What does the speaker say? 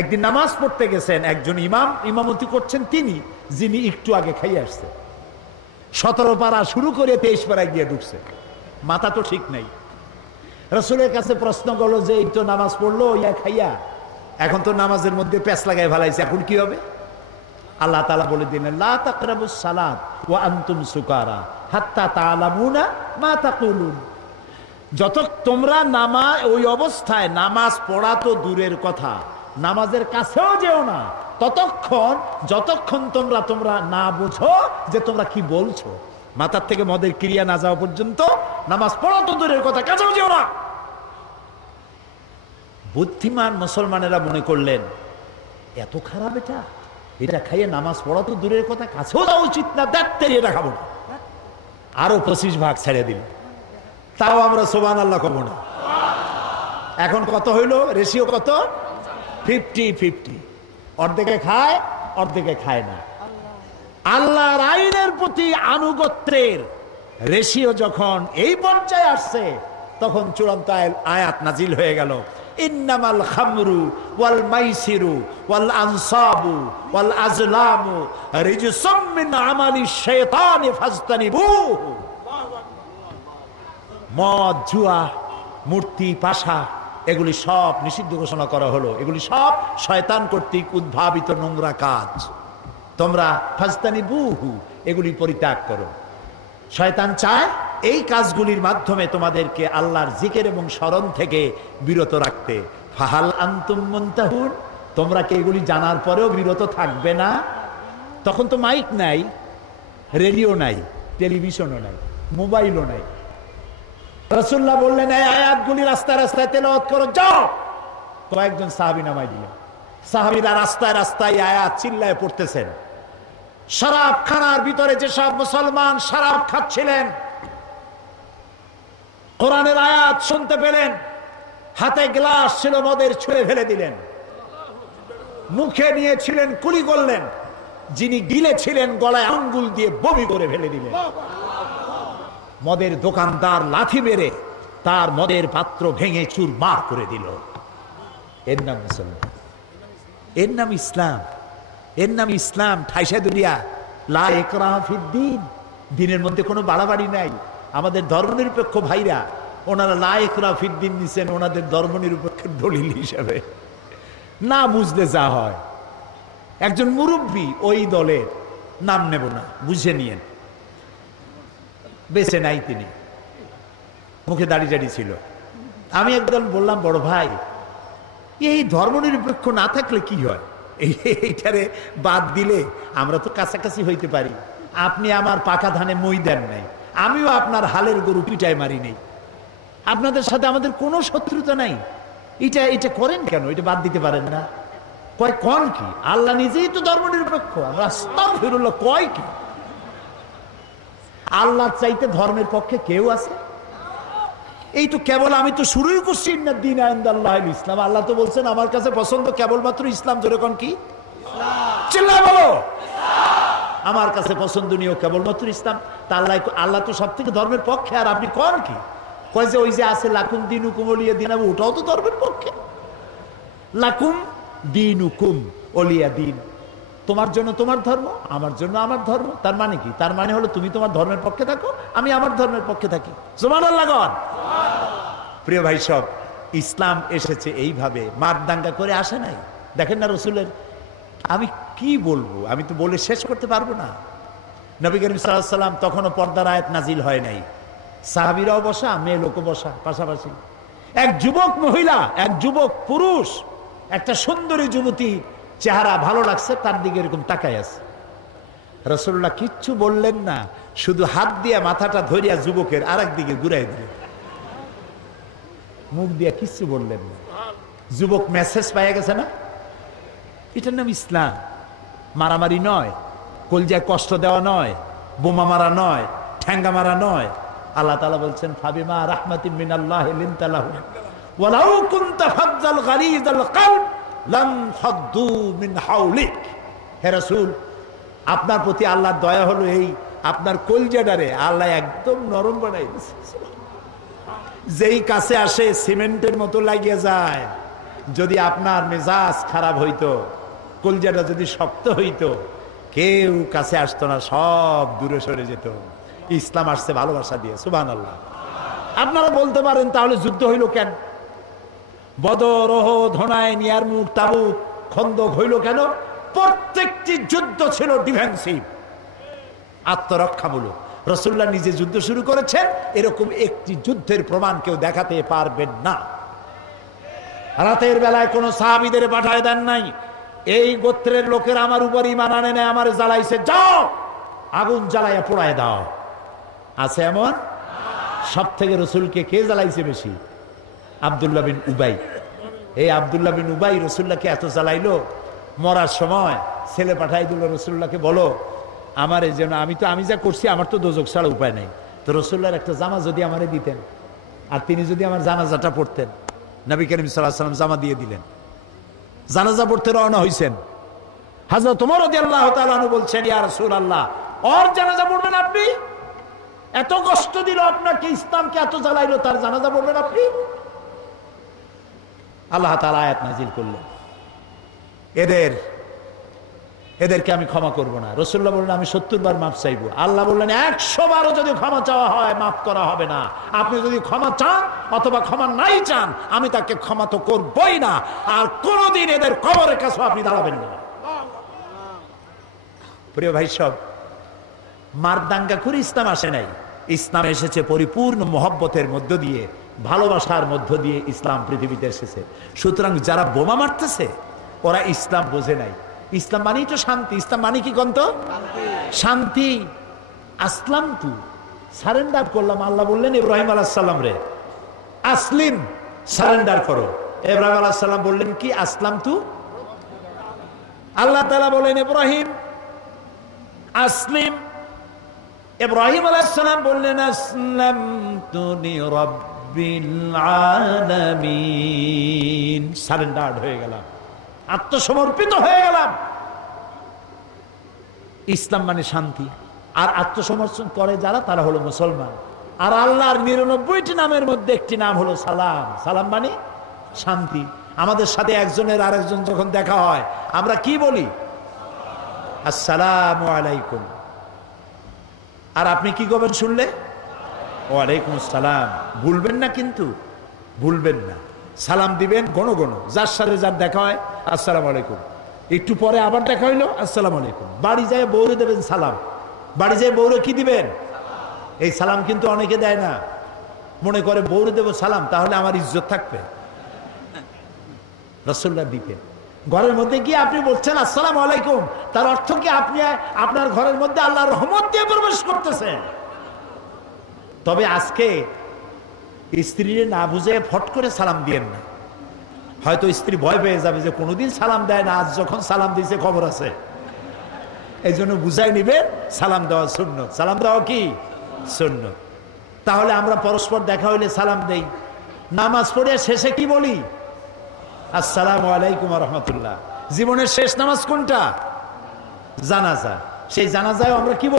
একদিন নামাজ পড়তে গেছেন, একজন ইমাম ইমামতি করছেন তিনি, যিনি একটু আগে খাইয়ে আসছে। 17 পারা শুরু করে 23 পারায় গিয়ে ঢুকছে, মাথা তো ঠিক নাই। রাসূলের কাছে প্রশ্ন করলো যে এই তো নামাজ পড়লো ইয়া খাইয়া, এখন তো নামাজের মধ্যে প্যাঁচ লাগাই ফেলাইছে, এখন কি হবে? আল্লাহ তাআলা বলে দিলেন, লা তাকরাবুস সালাত ওয়া আনতুম সুকারা হাত্তা তা'লামুনা মা তাকুলুন। যত তোমরা ওই অবস্থায় নামাজ পড়া তো দূরের কথা, নামাজের কাছেও যেও না যতক্ষণ তোমরা না বুঝো যে তোমরা কি বলছো। মাথার থেকে মদের ক্রিয়া না যাওয়া পর্যন্ত নামাজ পড়া তো দূরের কথা, কাছেও যেও না। বুদ্ধিমান মুসলমানেরা মনে করলেন এত খারাপ এটা খাইয়ে নামাজ পড়া তো দূরের কথা, কাছেও যাওয়া উচিত না, দেখতে এটা খাবো না। আরো 25 ভাগ ছেড়ে দিল, তাও আমরা সুবহানাল্লাহ কব না। এখন কত হইল রেশিও? কত? 50-50। অর্ধেকে খায়, অর্ধেকে খায় না। আল্লাহর আইনের প্রতি আনুগত্যের রেশিও যখন এই পর্যায়ে আসছে, তখন চূড়ান্ত আয়াত নাজিল হয়ে গেল, ইন্নামাল খামরু ওয়াল মাইসিরু ওয়াল আনসাবু ওয়াল আজলামু রিজসুম মিন আমালিশ শাইতানি ফাজতানিবুহু। মদ, জুয়া, মূর্তি, পাশা এগুলি সব নিষিদ্ধ ঘোষণা করা হলো। এগুলি সব শয়তান কর্তৃক উদ্ভাবিত নোংরা কাজ, তোমরা ফাজতানিবুহু এগুলি পরিত্যাগ করো। শয়তান চায় এই কাজগুলির মাধ্যমে তোমাদেরকে আল্লাহর জিকির এবং স্মরণ থেকে বিরত রাখতে। ফাহাল আনতুম মুনতাহুন, তোমরা কি এগুলি জানার পরেও বিরত থাকবে না? তখন তো মাইক নাই, রেডিও নাই, টেলিভিশনও নাই, মোবাইলও নাই। রাসূলুল্লাহ বললেন এই আয়াতগুলি রাস্তায় রাস্তায় তেলাওয়াত করো, যাও। কয়েকজন সাহাবী নামাই দিলেন। সাহাবীরা রাস্তায় রাস্তায় আয়াত চিল্লায় পড়তেছেন। শরাব খানার ভিতরে যেসব মুসলমান শরাব খাচ্ছিলেন, কোরআনের আয়াত শুনতে পেলেন, হাতে গ্লাস ছিল মদের ছুঁড়ে ফেলে দিলেন। মুখে নিয়েছিলেন কুলি করলেন, যিনি গিলেছিলেন গলায় আঙ্গুল দিয়ে বমি করে ফেলে দিলেন। মদের দোকানদার লাথি মেরে তার মদের পাত্র ভেঙে চুরমার করে দিল। এর নাম মুসলমান, এর নাম ইসলাম, এর নাম ইসলাম। ঠাইসা দুনিয়া লা ইকরাহা ফিদ্দীন, দিনের মধ্যে কোনো বাড়াবাড়ি নাই। আমাদের ধর্মনিরপেক্ষ ভাইরা ওনারা লা ইকরাহা ফিদ্দীন নিছেন ওনাদের ধর্মনিরপেক্ষের দলিল হিসাবে। না বুঝলে যা হয়। একজন মুরব্বী ওই দলের, নাম নেব না, বুঝে নিয়েন, বেঁচে নাই তিনি, মুখে দাড়ি জাড়ি ছিল। আমি একদম বললাম, বড় ভাই এই ধর্মনিরপেক্ষ না থাকলে কি হয়? এইটারে বাদ দিলে আমরা তো কাছাকাছি হইতে পারি। আপনি আমার পাকা ধানে মই দেন নাই, আমিও আপনার হালের গরু পিটায় মারি নেই, আপনাদের সাথে আমাদের কোনো শত্রুতা নাই। এটা করেন কেন? এটা বাদ দিতে পারেন না? কয় কোন কি? আল্লাহ নিজেই তো ধর্মনিরপেক্ষ। আমরা আস্তাগফিরুল্লাহ, কয় কি? আল্লাহ চাইতে ধর্মের পক্ষে কেউ আছে? এই তো কেবল আমি তো শুরুই করছি, ইন্নাদ-দীনা ইনদাল্লাহিল ইসলাম। আল্লাহ তো বলছেন আমার কাছে পছন্দ কেবলমাত্র ইসলাম। জোরে কোন কি? চিল্লায় বলো, আমার কাছে পছন্দনীয় কেবলমাত্র ইসলাম। তা আল্লাহ তো সব থেকে ধর্মের পক্ষে, আর আপনি কোন কি? কয় যে ওই যে আছে লাকুম দীনুকুম ওলিয়া দিন, ওটাও তো ধর্মের পক্ষে। লাকুম দীনুকুম ওলিয়া দিন, তোমার জন্য তোমার ধর্ম, আমার জন্য আমার ধর্ম। তার মানে কি? তার মানে হলো তুমি তোমার ধর্মের পক্ষে থাকো, আমি আমার ধর্মের পক্ষে থাকি। সুবহানাল্লাহ। প্রিয় ভাই সব, ইসলাম এসেছে এইভাবে, মার দাঙ্গা করে আসে নাই। দেখেন না রসুলের, আমি কি বলবো, আমি তো বলে শেষ করতে পারবো না। নবী করিম সাল্লাল্লাহু আলাইহি ওয়াসাল্লাম তখনও পর্দার আয়াত নাজিল হয় নাই। সাহাবীরাও বসা, মেয়ে লোকও বসা পাশাপাশি। এক যুবক মহিলা, এক যুবক পুরুষ, একটা সুন্দরী যুবতী, চেহারা ভালো লাগছে, তার দিকে এরকম তাকায় আছে। রাসূলুল্লাহ কিচ্ছু বললেন না, শুধু হাত দিয়ে মাথাটা ধরিয়া যুবকের আরেক দিকে ঘুরাই দিলেন, মুখ দিয়া কিচ্ছু বললেন না। যুবক মেসেজ পাইয়া গেছে না? এটার নাম ইসলাম। মারামারি নয়, কলজায় কষ্ট দেওয়া নয়, বোমা মারা নয়, ঠ্যাঙ্গা মারা নয়। আল্লাহ তাআলা বলছেন ফাবিমা রাহমাতিন মিনাল্লাহি লিনতা লাহুম ওয়ালাউ কুনতা ফাজ্জাল গালিযাল কলব লাম ফাদ্দু মিন হাওলিক। হে রাসূল, আপনার প্রতি আল্লাহর দয়া হলো এই, আপনার কলজাটারে আল্লাহ একদম নরম বানাই দিয়েছে। যেই কাছে আসে সিমেন্টের মতো লাগিয়ে যায়, যদি আপনার মেজাজ খারাপ হইতো, কলজাটা যদি শক্ত হইতো, কেউ কাছে আসতো না, সব দূরে সরে যেত। ইসলাম আসছে ভালোবাসা দিয়ে, সুবহানাল্লাহ। আপনারা বলতে পারেন তাহলে যুদ্ধ হইল কেন? বদর, ওহদ, হুনাইন, ইয়ারমুক, তাবুক, খন্দক হইল কেন? প্রত্যেকটি যুদ্ধ ছিল ডিফেন্সিভ, আত্মরক্ষামূলক। রাসূলুল্লাহ নিজে যুদ্ধ শুরু করেছেন, এরকম একটি যুদ্ধের প্রমাণ কেউ দেখাতে পারবেন না। রাতের বেলায় কোন সাহাবীদের পাঠায় দেন নাই, এই গোত্রের লোকেরা আমার উপর ঈমান আনে নাই, আমার জ্বালাইছে, যাও আগুন জ্বালাইয়া পোড়ায় দাও। আছে এমন? সব থেকে রসুলকে কে জ্বালাইছে বেশি? আব্দুল্লাহ বিন উবাই। এই আব্দুল্লাহ বিন উবাই রসুল্লাহকে এত জ্বালাইলো, মরার সময় ছেলে পাঠাই দিল রসুল্লাহকে, বলো আমার এই জন্য, আমি যা করছি আমার তো দোজক ছাড়া উপায় নাই, তো রসুল্লাহর একটা জামা যদি আমারে দিতেন, আর তিনি যদি আমার জানাজাটা পড়তেন। নবী করিম সাল্লাল্লাহু আলাইহি ওয়াসাল্লাম জামা দিয়ে দিলেন, জানাজা পড়তে রওনা হইছেন। হযরত ওমর রাদিয়াল্লাহু তাআলা আনহু বলছেন, ইয়া রাসূলুল্লাহ, ওর জানাজা পড়বেন আপনি? এত কষ্ট দিল আপনাকে, ইসলামকে এত জ্বালাইলো, তার জানাজা পড়বেন আপনি? আল্লাহ তাআলা আয়াত নাযিল করলেন, এদেরকে আমি ক্ষমা করব না। রাসূলুল্লাহ বললেন, আমি 70 বার মাফ চাইবো। আল্লাহ বললেন, 100 বারও যদি ক্ষমা চাওয়া হয় মাফ করা হবে না। আপনি যদি ক্ষমা চান অথবা ক্ষমা নাই চান, আমি তাকে ক্ষমা তো করবই না, আর কোনদিন এদের কবরের কাছে আপনি দাঁড়াবেন না। প্রিয় ভাই সব, মারদাঙ্গা করে ইসলাম আসে নাই। ইসলাম এসেছে পরিপূর্ণ মহব্বতের মধ্য দিয়ে, ভালোবাসার মধ্য দিয়ে ইসলাম পৃথিবীতে এসেছে। সুতরাং যারা বোমা মারতেছে ওরা ইসলাম বোঝে নাই। ইসলাম মানেই তো শান্তি। ইসলাম মানে কি কন্ত? শান্তি। আসলাম তু, সারেন্ডার করলাম। আল্লাহ বললেন ইব্রাহিম আলাইহিস সালাম রে, আসলিম, সারেন্ডার করো। ইব্রাহিম আলাইহিস সালাম বললেন কি? আসলাম তু। আল্লাহ তাআলা বলেন ইব্রাহিম আসলিম। ইব্রাহিম আলাইহিস সালাম বললেন আসলামতু লিরাব্বিল আলামিন, সারেন্ডার হয়ে গেলাম, আত্মসমর্পিত হয়ে গেলাম। ইসলাম মানে শান্তি। আর আত্মসমর্পণ করে যারা, তারা হলো মুসলমান। আর আল্লাহর 99টি নামের মধ্যে একটি নাম হলো সালাম। সালাম মানে শান্তি। আমাদের সাথে একজনের আরেকজন যখন দেখা হয় আমরা কি বলি? আসসালামু আলাইকুম। আর আপনি কি করবেন শুনলে? ওয়ালাইকুম আসসালাম। ভুলবেন না, কিন্তু ভুলবেন না। সালাম দিবেন গণ গণ, যার সাথে যার দেখা হয় আসসালামু আলাইকুম। একটু পরে আবার দেখা হইলো আসসালামু আলাইকুম। বাড়ি যায় বউরে দেবেন সালাম, বাড়ি যায় বউরে কি দিবেন? এই সালাম কিন্তু অনেকে দেয় না, মনে করে বউরে দেব সালাম তাহলে আমার ইজ্জত থাকবে। রাসূলুল্লাহ দিতেন। ঘরের মধ্যে গিয়ে আপনি বলছেন আসসালামু আলাইকুম, তার অর্থ কি আপনি আপনার ঘরের মধ্যে আল্লাহর রহমত দিয়ে প্রবেশ করতেছেন। তবে আজকে স্ত্রীরে না বুঝে ফট করে সালাম দিয়েন না। হয়তো স্ত্রী ভয় পেয়ে যাবে যে কোনোদিন সালাম দেয় না, আজ যখন সালাম দিয়েছে খবর আছে। এই জন্য বুঝাই নিবেন সালাম দেওয়া সুন্নত। সালাম দেওয়া কি সুন্নত। তাহলে আমরা পরস্পর দেখা হইলে সালাম দেই। নামাজ পড়ে শেষে কি বলি? আসসালামু আলাইকুম ওয়া রাহমাতুল্লাহ। জীবনের শেষ নামাজ কোনটা? জানাজা। সেই জানাজায় আমরা কি